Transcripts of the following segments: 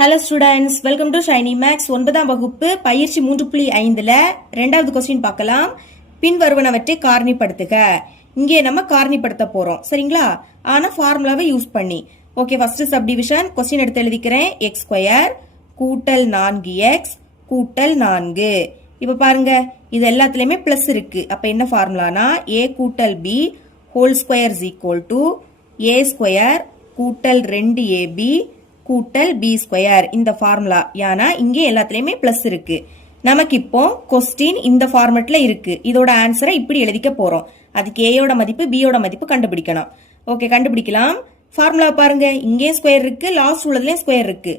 Hello students, welcome to Shiny Max 9ஆம் வகுப்பு பயிற்சி 3.5ல ரெண்டாவது கொஸ்டின் பார்க்கலாம். பின்வருவனவற்றை காரணிப்படுத்துக. இங்கே நம்ம காரணிப்படுத்த போறோம், சரிங்களா? ஆனா ஃபார்முலாவை யூஸ் பண்ணி. ஓகே, ஃபர்ஸ்ட் சப்டிவிஷன் கொஸ்டின் எடுத்து எழுதிக்கிறேன். எக்ஸ் ஸ்கொயர் கூட்டல் 4x கூட்டல் 4. இப்ப பாருங்க, இது எல்லாத்துலயுமே பிளஸ் இருக்கு. அப்ப என்ன ஃபார்முலானா a கூட்டல் b whole square is equal to a square கூட்டல் 2ab கூட்டல் b ஸ்கொயர். இந்த ஃபார்முலா ஏன்னா இங்கே எல்லாத்துலயுமே பிளஸ் இருக்கு. நமக்கு இப்போ கொஸ்டின் இந்த ஃபார்மட்ல இருக்கு. இதோட ஆன்சரை இப்படி எழுதிக்க போறோம். அதுக்கு ஏயோட மதிப்பு பியோட மதிப்பு கண்டுபிடிக்கணும். ஓகே, கண்டுபிடிக்கலாம். ஃபார்முலா பாருங்க, இங்கே ஸ்கொயர் இருக்கு, லாஸ்ட் உள்ளதுலயும் ஸ்கொயர் இருக்கு.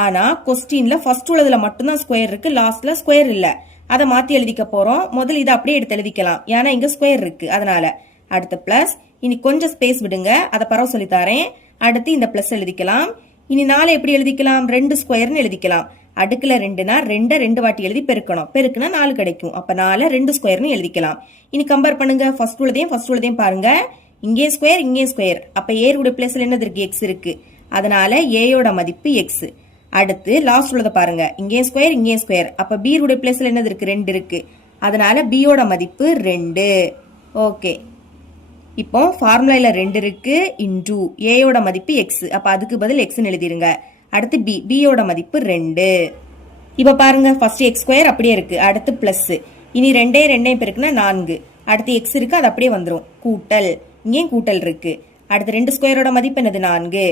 ஆனா கொஸ்டின்ல ஃபர்ஸ்ட் உள்ளதுல மட்டும்தான் ஸ்கொயர் இருக்கு, லாஸ்ட்ல ஸ்கொயர் இல்ல. அதை மாத்தி எழுதிக்க போறோம். முதல்ல இதை அப்படியே எடுத்து எழுதிக்கலாம், ஏன்னா இங்க ஸ்கொயர் இருக்கு. அதனால அடுத்து பிளஸ், இனி கொஞ்சம் ஸ்பேஸ் விடுங்க, அதை பரவ சொல்லி தரேன். அடுத்து இந்த பிளஸ் எழுதிக்கலாம். இனி 4 எப்படி எழுதிக்கலாம்? 2 ஸ்கொயர்னு எழுதிக்கலாம். அடுக்குல 2னா 2 வாட்டி எழுதி பெருக்கணும். பெருக்குனா 4 கிடைக்கும். அப்ப 4 2 ஸ்கொயர்னு எழுதிக்கலாம். இனி கம்பேர் பண்ணுங்க, ஃபர்ஸ்ட் உள்ளதையும் பாருங்க. இங்கே ஸ்கொயர், இங்கே ஸ்கொயர். அப்ப ஏயோட பிளேஸ்ல என்னது இருக்கு? எக்ஸ் இருக்கு. அதனால ஏயோட மதிப்பு எக்ஸ். அடுத்து லாஸ்ட் உள்ளதை பாருங்க, இங்கே ஸ்கொயர், இங்கே ஸ்கொயர். அப்ப பி உடைய பிளேஸ்ல என்னது இருக்கு? 2 இருக்கு. அதனால பியோட மதிப்பு 2. ஓகே, இப்போ ஃபார்முலால 2 இருக்கு இன்டு ஏயோட மதிப்பு எக்ஸ். அப்ப அதுக்கு பதில் எக்ஸ் எழுதிருங்க. அடுத்து பியோட மதிப்பு 2. இப்ப பாருங்க, ஃபர்ஸ்ட் எக்ஸ் ஸ்கொயர் அப்படியே இருக்கு. அடுத்து பிளஸ், இனி 2 பெருக்குனா 4. அடுத்து எக்ஸ் இருக்கு, அது அப்படியே வந்துடும். கூட்டல், இங்கேயும் கூட்டல் இருக்கு. அடுத்து 2 ஸ்கொயரோட மதிப்பு என்னது? 4.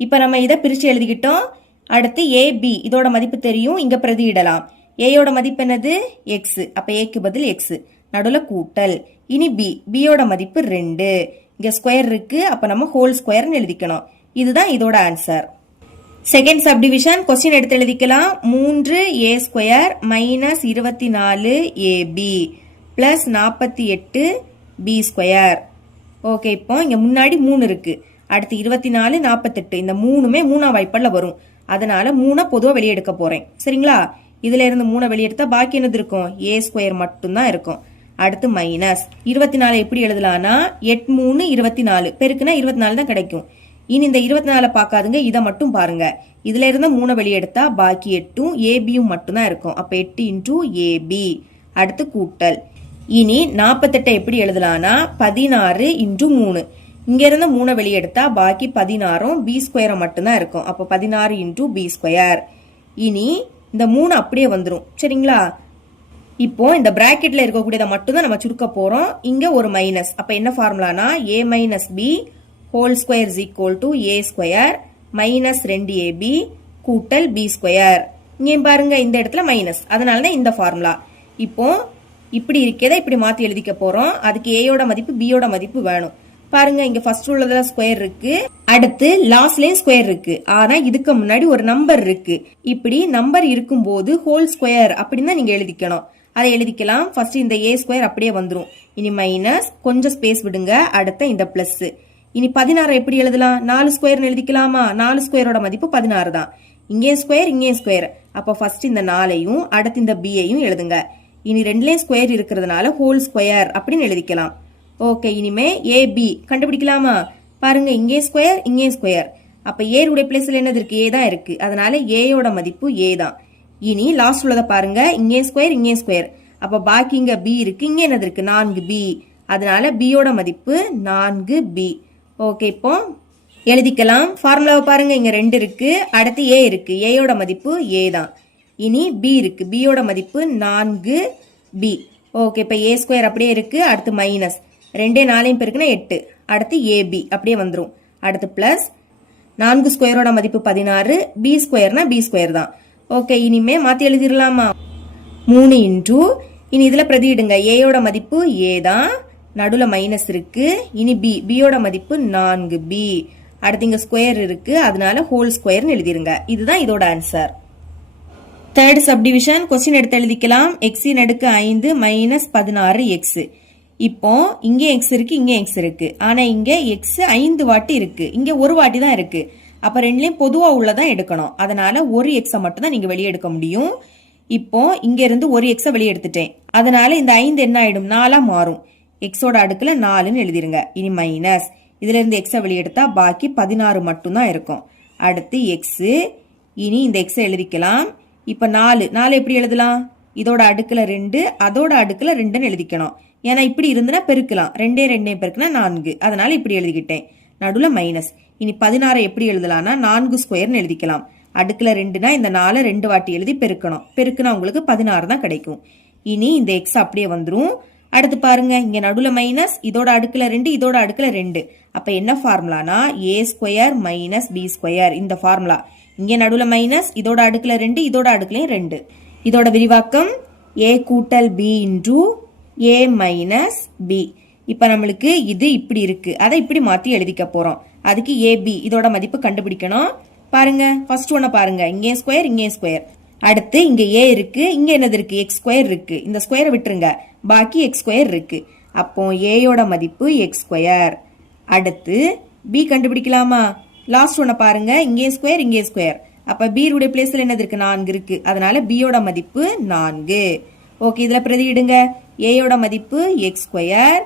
இப்ப நம்ம இதை பிரிச்சு எழுதிக்கிட்டோம். அடுத்து ஏ பி இதோட மதிப்பு தெரியும், இங்க பிரதியிடலாம். ஏயோட மதிப்பு என்னது? எக்ஸ். அப்ப ஏக்கு பதில் எக்ஸ், நடுவுல கூட்டல். இனி பியோட மதிப்பு 2. இங்க ஸ்கொயர் இருக்கு, அப்ப நம்ம ஹோல் ஸ்கொயர்னு எழுதிக்கணும். இதுதான் இதோட ஆன்சர். செகண்ட் சப்டிவிஷன் கொஸ்டின் எடுத்து எழுதிக்கலாம். 3a square minus 24ab plus 48b square. Okay, இப்போ இங்க முன்னாடி 3 இருக்கு. அடுத்து 24 48, இந்த மூணுமே 3ஆம் வாய்ப்பாடுல வரும். அதனால 3 பொதுவா வெளியே எடுக்க போறேன், சரிங்களா? இதுல இருந்து 3 வெளியெடுத்தா பாக்கி என்னது இருக்கும்? a ஸ்கொயர் மட்டும்தான் இருக்கும். அடுத்து மைனஸ் 24 எப்படி எழுதலாம்னா 8 3 24 பெருக்குனா 24 தான் கிடைக்கும். இனி இந்த 24 பார்க்காதுங்க, இதை மட்டும் பாருங்க. இதுல இருந்து 3 வெளியெடுத்தா பாக்கி 8ம் ஏபியும் மட்டும்தான் இருக்கும். அப்ப 8 இன்டூ ஏபி. அடுத்து கூட்டல். இனி 48 எப்படி எழுதலாம்னா 16 இன்டூ 3. இங்க இருந்து 3 வெளியெடுத்தா பாக்கி 16ம் பி ஸ்கொயரை மட்டும்தான் இருக்கும். அப்ப 16 இன்டூ பி ஸ்கொயர். இனி இந்த 3 அப்படியே வந்துடும், சரிங்களா? இப்போ இந்த பிராக்கெட்ல இருக்கக்கூடியதை மட்டும்தான் நம்ம சுருக்க போறோம். இங்க ஒரு மைனஸ். அப்ப என்ன ஃபார்முலானா a minus b whole square is equal to a square minus 2ab கூட்டல் b ஸ்கொயர். இங்கே பாருங்க, இந்த இடத்துல மைனஸ், அதனாலதான் இந்த ஃபார்முலா. இப்போ இப்படி இருக்கதை இப்படி மாத்தி எழுதிக்க போறோம். அதுக்கு ஏயோட மதிப்பு பியோட மதிப்பு வேணும். பாருங்க, இங்க ஃபர்ஸ்ட் உள்ளதுல ஸ்கொயர் இருக்கு, அடுத்து லாஸ்ட்லயும் ஸ்கொயர் இருக்கு. ஆனா இதுக்கு முன்னாடி ஒரு நம்பர் இருக்கு. இப்படி நம்பர் இருக்கும் போது ஹோல் ஸ்கொயர் அப்படின்னு நீங்க எழுதிக்கணும். அதை எழுதிக்கலாம். ஃபர்ஸ்ட் இந்த a ஸ்கொயர் அப்படியே வந்துடும். இனி மைனஸ், கொஞ்சம் ஸ்பேஸ் விடுங்க. அடுத்த இந்த பிளஸ். இனி 16 எப்படி எழுதலாம்? 4 ஸ்கொயர் எழுதிக்கலாமா? 4 ஸ்கொயரோட மதிப்பு 16 தான். இங்கே ஸ்கொயர், இங்கே ஸ்கொயர். அப்ப ஃபர்ஸ்ட் இந்த 4ஐயும் அடுத்து இந்த b-ஐயும் எழுதுங்க. இனி 2லயும் ஸ்கொயர் இருக்கிறதுனால ஹோல் ஸ்கொயர் அப்படின்னு எழுதிக்கலாம். ஓகே, இனிமே ஏபி கண்டுபிடிக்கலாமா? பாருங்க, இங்கே ஸ்கொயர், இங்கே ஸ்கொயர். அப்ப ஏருடைய பிளேஸ்ல என்னது இருக்கு? ஏ தான் இருக்கு. அதனால ஏயோட மதிப்பு ஏ தான். இனி லாஸ்ட் உள்ளதை பாருங்க, இங்கே ஸ்கொயர், இங்கே ஸ்கொயர். அப்ப பாக்கி இங்க பி இருக்கு, இங்க என்னது இருக்கு? 4b. அதனால பியோட மதிப்பு 4b. ஓகே, இப்போ எழுதிக்கலாம். ஃபார்முலாவை பாருங்க, இங்க 2 இருக்கு, அடுத்து ஏ இருக்கு. ஏயோட மதிப்பு ஏ தான். இனி பி இருக்கு, பியோட மதிப்பு 4b. ஓகே, இப்ப ஏ ஸ்கொயர் அப்படியே இருக்கு. அடுத்து மைனஸ் 2 4 பெருக்குனா 8. அடுத்து ஏபி அப்படியே வந்துடும். அடுத்து பிளஸ் 4 ஸ்கொயரோட மதிப்பு 16, பி ஸ்கொயர்னா பி ஸ்கொயர் தான். ஓகே, இனிமே மாத்தி எழுதிடலாமா? 3 இன்டூ, இனி இதுல பிரதியிடுங்க. ஏயோட மதிப்பு ஏ தான், நடுவுல மைனஸ் இருக்கு. இனி பியோட மதிப்பு 4b. அடுத்து இங்க ஸ்கொயர் இருக்கு, அதனால ஹோல் ஸ்கொயர்னு எழுதிருங்க. இதுதான் இதோட ஆன்சர். தேர்ட் சப்டிவிஷன் கொஸ்டின் எடுத்து எழுதிக்கலாம். எக்ஸின் அடுக்கு 5 மைனஸ் 16 எக்ஸ். இப்போ இங்கே எக்ஸ் இருக்கு, இங்கே எக்ஸ் இருக்கு. ஆனா இங்க எக்ஸ் 5 வாட்டி இருக்கு, இங்க ஒரு வாட்டி தான் இருக்கு. அப்ப ரெண்டுலயும் பொதுவா உள்ளதான் எடுக்கணும். அதனால ஒரு எக்ஸ மட்டும் தான் நீங்க வெளியே எடுக்க முடியும். இப்போ இங்க இருந்து ஒரு எக்ஸ வெளியே எடுத்துட்டேன். அதனால இந்த 5 என்ன ஆயிடும்? 4ஆ மாறும். எக்ஸோட அடுக்குல 4ன்னு எழுதிருங்க. இனி மைனஸ், இதுல இருந்து எக்ஸ வெளியே எடுத்தா பாக்கி 16 மட்டும் தான் இருக்கும். அடுத்து எக்ஸ், இனி இந்த எக்ஸை எழுதிக்கலாம். இப்ப 4 எப்படி எழுதலாம்? இதோட அடுக்குல 2, அதோட அடுக்குல 2ன்னு எழுதிக்கணும். ஏன்னா இப்படி இருந்துனா பெருக்கலாம். 2 பெருக்குனா 4, அதனால இப்படி எழுதிக்கிட்டேன். நடுவுல மைனஸ். இனி 16 எப்படி எழுதலாம்னா 4 ஸ்கொயர்னு எழுதிக்கலாம். அடுக்குல 2னா இந்த 4 2 வாட்டி எழுதி பெருக்கணும். பெருக்குனா உங்களுக்கு 16 தான் கிடைக்கும். இனி இந்த எக்ஸ் அப்படியே வந்துரும். அடுத்து பாருங்க, இங்க நடுவுல மைனஸ், இதோட அடுக்குல 2, இதோட அடுக்குல 2. அப்ப என்ன ஃபார்முலானா a square minus b square, இந்த ஃபார்முலா. இங்க நடுவுல மைனஸ், இதோட அடுக்குல 2, இதோட அடுக்குலயும் 2. இதோட விரிவாக்கம் a கூட்டல் b into a minus b. இப்ப நம்மளுக்கு இது இப்படி இருக்கு, அதை இப்படி மாத்தி எழுதிக்க போறோம். அதுக்கு ab இதோட மதிப்பு கண்டுபிடிக்கணும். பாருங்க, ஃபர்ஸ்ட் ஒன்ன பாருங்க, இங்கே ஸ்கொயர் இங்கே ஸ்கொயர். அடுத்து இங்க a இருக்கு, இங்க என்னது இருக்கு? x ஸ்கொயர் இருக்கு. இந்த ஸ்கொயரை விட்டுருங்க, பாக்கி x ஸ்கொயர் இருக்கு. அப்போ a யோட மதிப்பு x ஸ்கொயர். அடுத்து b கண்டுபிடிக்கலாமா? லாஸ்ட் ஒன்ன பாருங்க, இங்கே ஸ்கொயர் இங்கே ஸ்கொயர். அப்ப b உடைய பிளேஸ்ல என்னது இருக்கு? 4 இருக்கு. அதனால b யோட மதிப்பு 4. ஓகே, இதுல பிரதியிடுங்க. a யோட மதிப்பு x ஸ்கொயர்,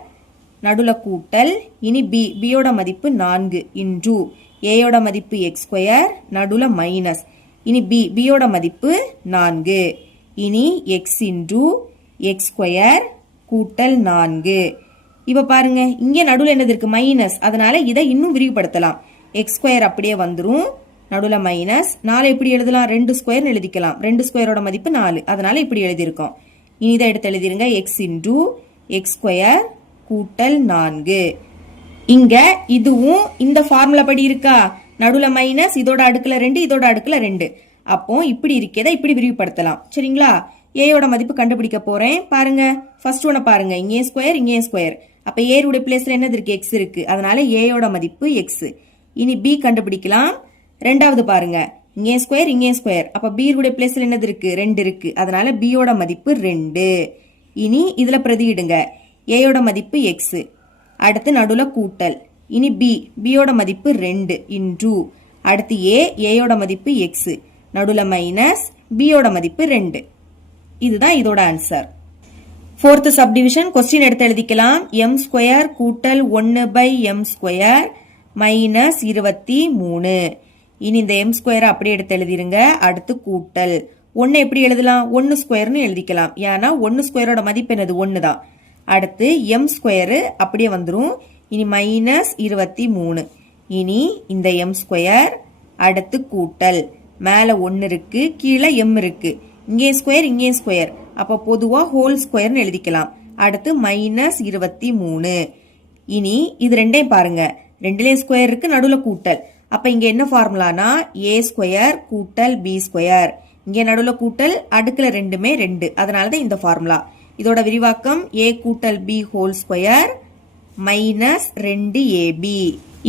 நடுவுல கூட்டல். இனி b யோட மதிப்பு 4 இன்டு a யோட மதிப்பு x ஸ்கொயர், நடுவுல மைனஸ். இனி b யோட மதிப்பு 4. இனி x இன்டு x ஸ்கொயர் கூட்டல் 4. இப்ப பாருங்க, இங்க நடுவுல என்னது இருக்கு? மைனஸ். அதனால இதை இன்னும் விரிவுபடுத்தலாம். x ஸ்கொயர் அப்படியே வந்துரும், நடுவுல மைனஸ். 4 எப்படி எழுதலாம்? 2 ஸ்கொயர் எழுதிக்கலாம். 2 ஸ்கொயரோட மதிப்பு 4, அதனால இப்படி எழுதியிருக்கோம். இனி இதை எடுத்து எழுதிருங்க, x இன்டு x ஸ்கொயர் கூட்டல் 4. இங்க இதுவும் இந்த ஃபார்முலா படி இருக்கா? நடுவுல மைனஸ், இதோட அடுக்குல 2, இதோட அடுக்குல 2. அப்போ இப்படி இருக்கேத இப்படி விரிவுபடுத்தலாம். சரிங்களா? a யோட மதிப்பு கண்டுபிடிக்க போறேன். பாருங்க, ஃபர்ஸ்ட் ஒன்ன பாருங்க, இங்கே ஸ்கொயர் இங்கே ஸ்கொயர். அப்ப a உடைய பிளேஸ்ல என்னது இருக்கு? x இருக்கு. அதனால a யோட மதிப்பு x. இனி b கண்டுபிடிக்கலாம். ரெண்டாவது பாருங்க, இங்கே ஸ்கொயர் இங்கே ஸ்கொயர். அப்ப b உடைய பிளேஸ்ல என்னது இருக்கு? 2 இருக்கு. அதனால b யோட மதிப்பு 2. இனி இதுல பிரதியிடுங்க, a யோட மதிப்பு x. அடுத்து நடுவுல கூட்டல். இனி b யோட மதிப்பு 2 இன்டு அடுத்து a யோட மதிப்பு x, நடுவுல மைனஸ், b யோட மதிப்பு 2. இதுதான் இதோட ஆன்சர். ஃபோர்த் சப்டிவிஷன் கொஸ்டின் எடுத்து எழுதிக்கலாம். m ஸ்கொயர் கூட்டல் 1/m ஸ்கொயர் மைனஸ் 23. இனி இந்த m ஸ்கொயர் அப்படியே எடுத்து எழுதிருங்க. அடுத்து கூட்டல் 1 எப்படி எழுதலாம்? 1 ஸ்கொயர்னு எழுதிக்கலாம். ஏன்னா 1 ஸ்கொயரோட மதிப்பு என்னது? 1 தான். அடுத்து m ஸ்கொயர் அப்படியே வந்துரும். இனி மைனஸ் 23. இனி இந்த m ஸ்கொயர், அடுத்து கூட்டல். மேல 1 இருக்கு, கீழே m இருக்கு. இங்கே ஸ்கொயர் இங்கே ஸ்கொயர். அப்ப பொதுவா ஹோல் ஸ்கொயர்னு எழுதிக்கலாம். அடுத்து மைனஸ் 23. இனி இது ரெண்டையும் பாருங்க, ரெண்டுலயும் ஸ்கொயர் இருக்கு, நடுவுல கூட்டல். அப்ப இங்க என்ன ஃபார்முலானா a ஸ்கொயர் கூட்டல் b ஸ்கொயர். இங்க நடுவுல கூட்டல், அடுக்குல 2மே 2, அதனாலதான் இந்த ஃபார்முலா. இதோட விரிவாக்கம் a கூட்டல் b whole square minus 2ab.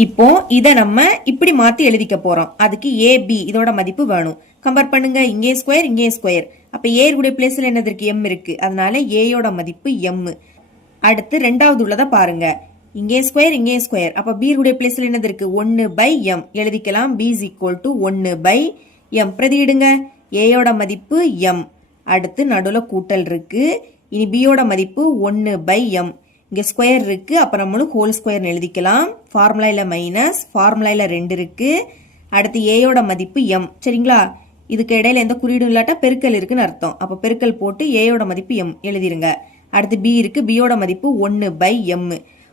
இப்போ இத நம்ம இப்படி மாத்தி எழுதிக்க போறோம். அதுக்கு ab இதோட மதிப்பு வேணும். கம்பேர் பண்ணுங்க, இங்கே ஸ்கொயர் இங்கே ஸ்கொயர். அப்ப a உடைய பிளேஸ்ல என்னது இருக்கு? m இருக்கு. அதனால a யோட மதிப்பு m. அடுத்து ரெண்டாவது உள்ளத பாருங்க, இங்கே ஸ்கொயர் இங்கே ஸ்கொயர். அப்ப b உடைய பிளேஸ்ல என்னது இருக்கு? 1/m எழுதிக்கலாம். b is equal to 1/m. பிரதியிடுங்க, a யோட மதிப்பு m. அடுத்து நடுவுல கூட்டல் இருக்கு. இனி b யோட மதிப்பு 1/m. இங்க ஸ்கொயர் இருக்கு, அப்ப நம்மளும் ஹோல் ஸ்கொயர் எழுதிக்கலாம். ஃபார்முலாயில மைனஸ், ஃபார்முலாயில 2 இருக்கு. அடுத்து a யோட மதிப்பு m. சரிங்களா? இதுக்கு இடையில எந்த குறியீடும் இல்லாட்டா பெருக்கல் இருக்குன்னு அர்த்தம். அப்ப பெருக்கல் போட்டு a யோட மதிப்பு m எழுதிருங்க. அடுத்து b இருக்கு, b யோட மதிப்பு 1/m.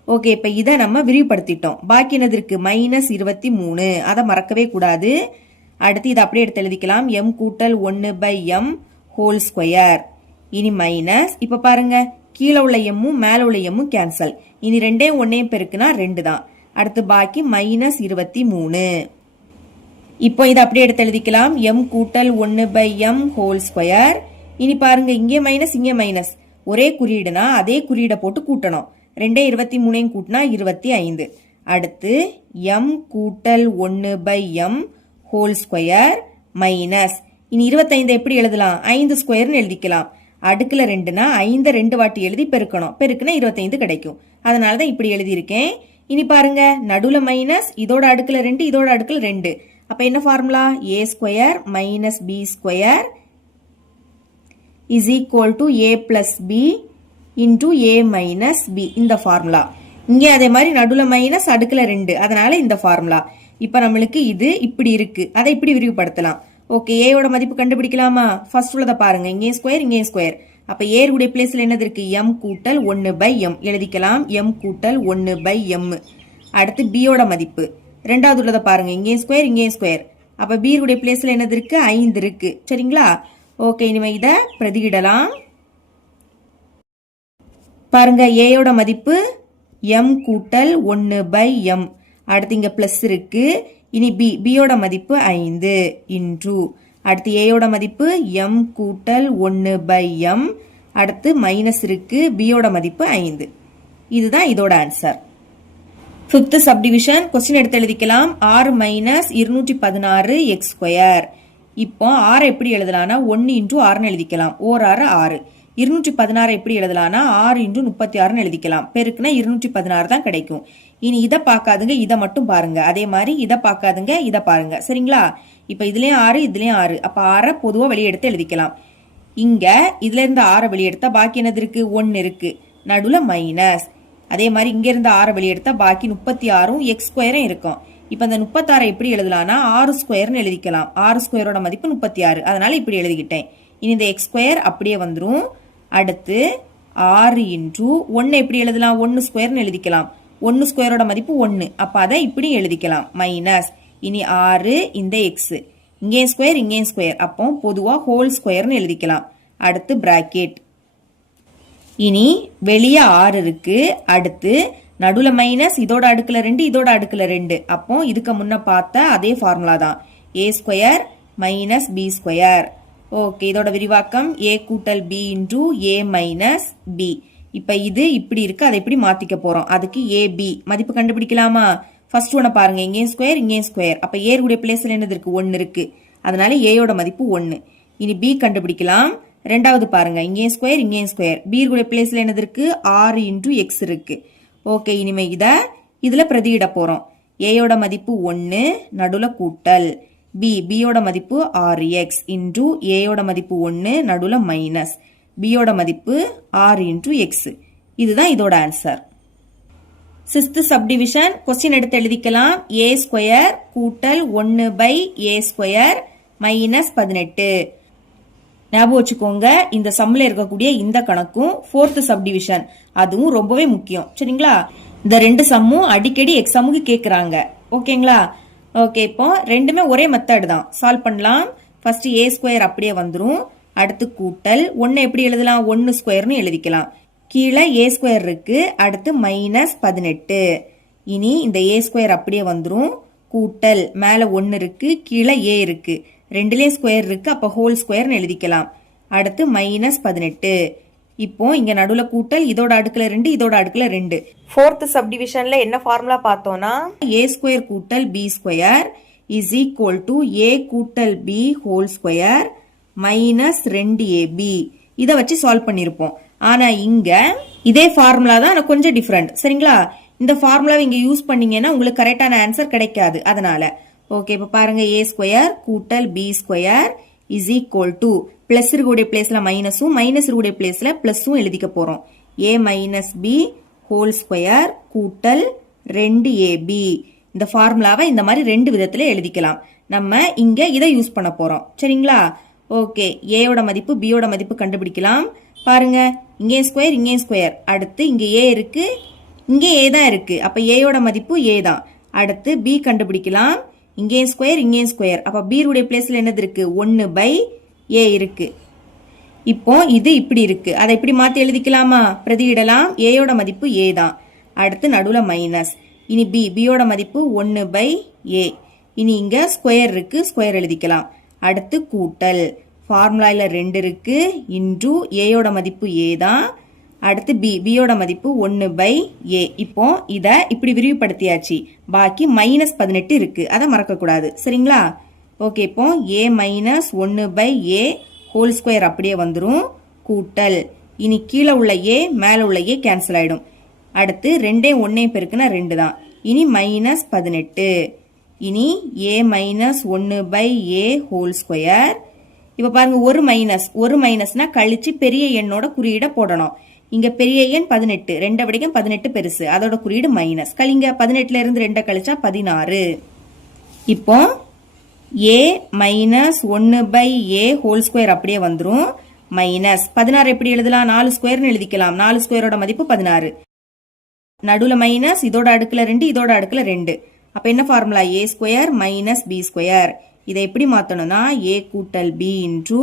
ஓகே, இப்ப இதை நம்ம விரிவுபடுத்திட்டோம். பாக்கி என்னது இருக்கு? மைனஸ் 23. அதை மறக்கவே கூடாது. அடுத்து இதை அப்படியே எடுத்து எழுதிக்கலாம். m கூட்டல் 1/m ஹோல் ஸ்கொயர். இனி மைனஸ், இப்ப பாருங்க, கீழே உள்ள எம்மும் மேல உள்ள எம்மும் கேன்சல். இனி 2யும் 1யும் பெருக்குனா 2 தான். அடுத்து பாக்கி மைனஸ் 23. இப்போ இதை அப்படியே எடுத்து எழுதிக்கலாம். m கூட்டல் 1/m ஹோல் ஸ்கொயர். இனி பாருங்க, இங்கே மைனஸ் இங்கே மைனஸ். ஒரே குறியீடுனா அதே குறியீடை போட்டு கூட்டணும். 2 கூட்டினா 25. அடுத்து m கூட்டல் 1/m ஹோல் ஸ்கொயர் மைனஸ். இனி 25 எப்படி எழுதலாம்? 5 ஸ்கொயர்னு எழுதிக்கலாம். அடுக்குல 2னா 5 2 வாட்டி எழுதி பெருக்கணும். பெருக்குனா 25 கிடைக்கும். அதனாலதான் இப்படி எழுதியிருக்கேன். இனி பாருங்க, நடுவுல மைனஸ், இதோட அடுக்குல 2, இதோட அடுக்குல 2. அப்ப என்ன formula? a square minus b square is equal to a plus b into a minus b. இந்த ஃபார்முலா. இங்கே அதே மாதிரி நடுவுல மைனஸ், அடுக்குல 2, அதனால இந்த ஃபார்முலா. இப்ப நம்மளுக்கு இது இப்படி இருக்கு, அதை இப்படி விரிவுபடுத்தலாம். ஓகே, ஏயோட மதிப்பு கண்டுபிடிக்கலாமா? ஃபர்ஸ்ட் உள்ளதை பாருங்க, இங்கேயும் ஸ்கொயர் இங்கேயும் ஸ்கொயர். அப்ப ஏருடைய பிளேஸ்ல என்னது இருக்கு? m கூட்டல் 1/m எழுதிக்கலாம். m கூட்டல் 1/m. அடுத்து பியோட மதிப்பு ரெண்டாவது உள்ளதை பாருங்க, இங்கேயும் ஸ்கொயர் இங்கேயும் ஸ்கொயர். அப்ப பியுடைய பிளேஸ்ல என்னது இருக்கு? 5 இருக்கு. சரிங்களா? ஓகே, இனிமே இத பிரதியிடலாம். பாருங்க, ஏயோட மதிப்பு m கூட்டல் 1/m. அடுத்து இங்க பிளஸ் இருக்கு. இனி பியோட மதிப்பு 5 இன்ட்ரு அடுத்து ஏயோட மதிப்பு m கூட்டல் 1/m. அடுத்து மைனஸ் இருக்கு. பியோட மதிப்பு 5. இதுதான் இதோட ஆன்சர். ஃபிஃப்த் சப்டிவிஷன் கொஸ்டின் எடுத்து எழுதிக்கலாம். 6 மைனஸ் 216 எக்ஸ் ஸ்கொயர். இப்போ 6 எப்படி எழுதலாம்னா 1 இன்டூ 6 எழுதிக்கலாம். ஓர் 6 6. 216 எப்படி எழுதலாம்னா 6 இன்டூ 36 எழுதிக்கலாம். பெருக்குனா 216 தான் கிடைக்கும். இனி இதை பார்க்காதுங்க, இதை மட்டும் பாருங்க. அதே மாதிரி இதை பார்க்காதுங்க, இதை பாருங்க. சரிங்களா? இப்ப இதுலயும் 6 இதுலயும் 6. அப்ப 6 பொதுவா வெளியே எடுத்து எழுதிக்கலாம். இங்க இதுல இருந்து 6 வெளியே எடுத்தா பாக்கி என்னது இருக்கு? 1 இருக்கு. நடுவுல மைனஸ். அதே மாதிரி இங்க இருந்து 6 வெளியே எடுத்தா பாக்கி 36 எக்ஸ் ஸ்கொயரும் இருக்கும். இப்ப இந்த 36 எப்படி எழுதலாம்னா 6 ஸ்கொயர்னு எழுதிக்கலாம். 6 ஸ்கொயரோட மதிப்பு 36. அதனால இப்படி எழுதிக்கிட்டேன். இனி இந்த எக்ஸ் ஸ்கொயர் அப்படியே வந்துரும். அடுத்து 6 இன்டூ 1 எப்படி எழுதலாம்? 1 ஸ்கொயர்னு எழுதிக்கலாம். 1 ஸ்கொயரோட மதிப்பு 1. அப்ப அதை இப்படி எழுதிக்கலாம். மைனஸ். இனி 6 இந்த எக்ஸ். இங்கேயும் ஸ்கொயர் இங்கேயும் ஸ்கொயர். அப்போ பொதுவா ஹோல் ஸ்கொயர்னு எழுதிக்கலாம். அடுத்து பிராக்கெட். இனி வெளியே 6 இருக்கு. அடுத்து நடுவுல மைனஸ், இதோட அடுக்குல 2 இதோட அடுக்குல 2. அப்போ இதுக்கு முன்ன பார்த்த அதே ஃபார்முலா தான். A square minus b square. Okay, இதோட விரிவாக்கம் ஏ கூட்டல் b into a minus b. இப்ப இது இப்படி இருக்கு, அதை இப்படி மாத்திக்க போறோம். அதுக்கு ஏ பி மதிப்பு கண்டுபிடிக்கலாமா? ஃபர்ஸ்ட் ஒன்ன பாருங்க, இங்கேயும் ஸ்கொயர் இங்கேயும் ஸ்கொயர். அப்ப ஏருடைய பிளேஸ்ல என்னது இருக்கு? 1 இருக்கு. அதனால ஏயோட மதிப்பு 1. இனி பி கண்டுபிடிக்கலாம். ரெண்டாவது பாருங்க, இங்கேயும் ஸ்கொயர் இங்கேயும் ஸ்கொயர். பியுடைய பிளேஸ்ல என்னது இருக்கு? 6 இன்டூ எக்ஸ் இருக்கு. ஓகே, இனிமே இதுல பிரதியிட போறோம். ஏயோட மதிப்பு 1 நடுவுல கூட்டல். பியோட மதிப்பு 6x இன்டூ ஏயோட மதிப்பு 1 நடுவுல மைனஸ். பியோட மதிப்பு 6 இன்டூ எக்ஸ். இதுதான் இதோட ஆன்சர். சிக்ஸ்த் சப்டிவிஷன் கொஸ்டின் எடுத்து எழுதிக்கலாம். ஏ ஸ்கொயர் கூட்டல் 1/a ஸ்கொயர் மைனஸ் 18. ஞாபகம் வச்சுக்கோங்க, இந்த சம்ல இருக்கக்கூடிய இந்த கணக்கும் ஃபோர்த் சப்டிவிஷன், அதுவும் ரொம்பவே முக்கியம். சரிங்களா? இந்த ரெண்டு சம்மும் அடிக்கடி எக்ஸாமுக்கு கேக்குறாங்க. ஓகேங்களா? ஓகே, இப்போ ரெண்டுமே ஒரே மெத்தட் தான். சால்வ் பண்ணலாம். ஃபர்ஸ்ட் ஏ ஸ்கொயர் அப்படியே வந்துரும். அடுத்து கூட்டல் 1 எப்படி எழுதலாம்? 1 ஸ்கொயர்னு எழுதிக்கலாம். கீழே ஏ ஸ்கொயர் இருக்கு. அடுத்து மைனஸ் 18. இனி இந்த ஏ ஸ்கொயர் அப்படியே வந்துரும். கூட்டல் மேல 1 இருக்கு, கீழே ஏ இருக்கு. ரெண்டுலயும் ஸ்கொயர் இருக்கு, அப்ப ஹோல் ஸ்கொயர்னு எழுதிக்கலாம். அடுத்து மைனஸ் 18. இப்போ இங்க நடுவுல கூட்டல், இதோட அடுக்குல 2 இதோட அடுக்குல 2. ஃபோர்த் சப்டிவிஷன்ல என்ன ஃபார்முலா பார்த்தோம்னா ஏ ஸ்கொயர் கூட்டல் b square is equal to a கூட்டல் b whole square minus 2ab. இதை வச்சு சால்வ் பண்ணிருப்போம். ஆனா இங்க இதே ஃபார்முலா தான், ஆனா கொஞ்சம் டிஃபரெண்ட். சரிங்களா? இந்த ஃபார்முலாவை இங்க யூஸ் பண்ணீங்கன்னா உங்களுக்கு கரெக்டான ஆன்சர் கிடைக்காது. அதனால ஓகே, இப்ப பாருங்க, ஏ ஸ்கொயர் கூட்டல் b square is equal to plus இருக்கக்கூடிய பிளேஸ்ல மைனஸும் மைனஸ் இருக்கக்கூடிய பிளேஸ்ல பிளஸும் எழுதிக்க போறோம். A minus b whole square கூட்டல் 2ab. இந்த ஃபார்முலாவை இந்த மாதிரி ரெண்டு விதத்துல எழுதிக்கலாம். நம்ம இங்க இதை யூஸ் பண்ண போறோம். சரிங்களா? ஓகே, ஏயோட மதிப்பு பியோட மதிப்பு கண்டுபிடிக்கலாம். பாருங்க, இங்கேயும் ஸ்கொயர் இங்கேயும் ஸ்கொயர். அடுத்து இங்க ஏ இருக்கு, இங்கே ஏ தான் இருக்கு. அப்ப ஏயோட மதிப்பு ஏ தான். அடுத்து பி கண்டுபிடிக்கலாம். இங்கேயும் ஸ்கொயர் இங்கேயும் ஸ்கொயர். அப்ப பி உடைய பிளேஸ்ல என்னது இருக்கு? 1/a இருக்கு. இப்போ இது இப்படி இருக்கு, அதை இப்படி மாத்தி எழுதிக்கலாமா? பிரதியிடலாம். ஏயோட மதிப்பு ஏ தான். அடுத்து நடுவுல மைனஸ். இனி பியோட மதிப்பு 1/a. இனி இங்க ஸ்கொயர் இருக்கு, ஸ்கொயர் எழுதிக்கலாம். அடுத்து கூட்டல். ஃபார்முலால 2 இருக்கு. இன்டூ ஏயோட மதிப்பு ஏ தான். அடுத்து பியோட மதிப்பு 1/a. இப்போ இத இப்படி விரிவுபடுத்தியாச்சு. பாக்கி மைனஸ் 18 இருக்கு, அதை மறக்க கூடாது. சரிங்களா? ஓகே, இப்போ a minus 1/a whole square அப்படியே வந்துரும். கூட்டல். இனி கீழே உள்ள a மேல உள்ள a கேன்சல் ஆயிடும். அடுத்து 2 1 பெருக்குனா 2 தான். இனி மைனஸ் 18. இனி a minus 1/a whole square. இப்ப பாருங்க, ஒரு மைனஸ்னா கழிச்சு பெரிய எண்ணோட குறியீட போடணும். இங்க பெரிய எண் 18, 2 விட 18 பெருசு, அதோட குறியீடு மைனஸ். கழிங்க, 18ல இருந்து 2 கழிச்சா 16. இப்போ ஏ மைனஸ் 1/a ஹோல் ஸ்கொயர் அப்படியே வந்துடும். மைனஸ் 16 எப்படி எழுதலாம்? 4 ஸ்கொயர்னு எழுதிக்கலாம். 4 ஸ்கொயரோட மதிப்பு 16. நடுவில் மைனஸ், இதோட அடுக்கில் 2, இதோட அடுக்கில் 2. அப்போ என்ன ஃபார்முலா? ஏ ஸ்கொயர் மைனஸ் பி ஸ்கொயர். இதை எப்படி மாற்றணும்னா ஏ கூட்டல் b into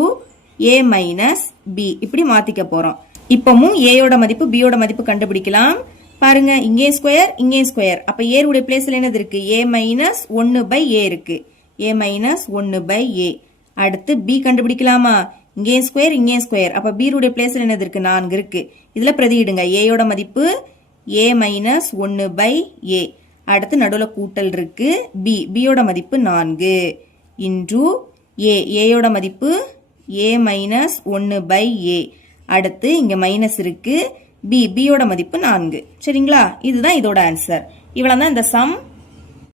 a minus B இப்படி மாற்றிக்க போகிறோம். இப்போவும் ஏயோட மதிப்பு பியோட மதிப்பு கண்டுபிடிக்கலாம். பாருங்க, இங்கே ஸ்கொயர் இங்கே ஸ்கொயர். அப்போ ஏருடைய பிளேஸில் என்னது இருக்கு? ஏ மைனஸ் 1/a இருக்கு. ஏ மைனஸ் 1/a. அடுத்து பி கண்டுபிடிக்கலாமா? இங்கே ஸ்கொயர் இங்கே ஸ்கொயர். அப்போ பீருடைய பிளேஸில் என்னது இருக்கு? 4 இருக்கு. இதில் பிரதியிடுங்க. ஏயோட மதிப்பு ஏ மைனஸ் 1/a. அடுத்து நடுவில் கூட்டல் இருக்கு. பியோட மதிப்பு 4 இன்டூ ஏயோட மதிப்பு ஏ மைனஸ் 1/a. அடுத்து இங்க மைனஸ் இருக்கு. பியோட மதிப்பு 4. சரிங்களா? இதுதான் இதோட ஆன்சர். இவ்வளவுதான் இந்த சம்.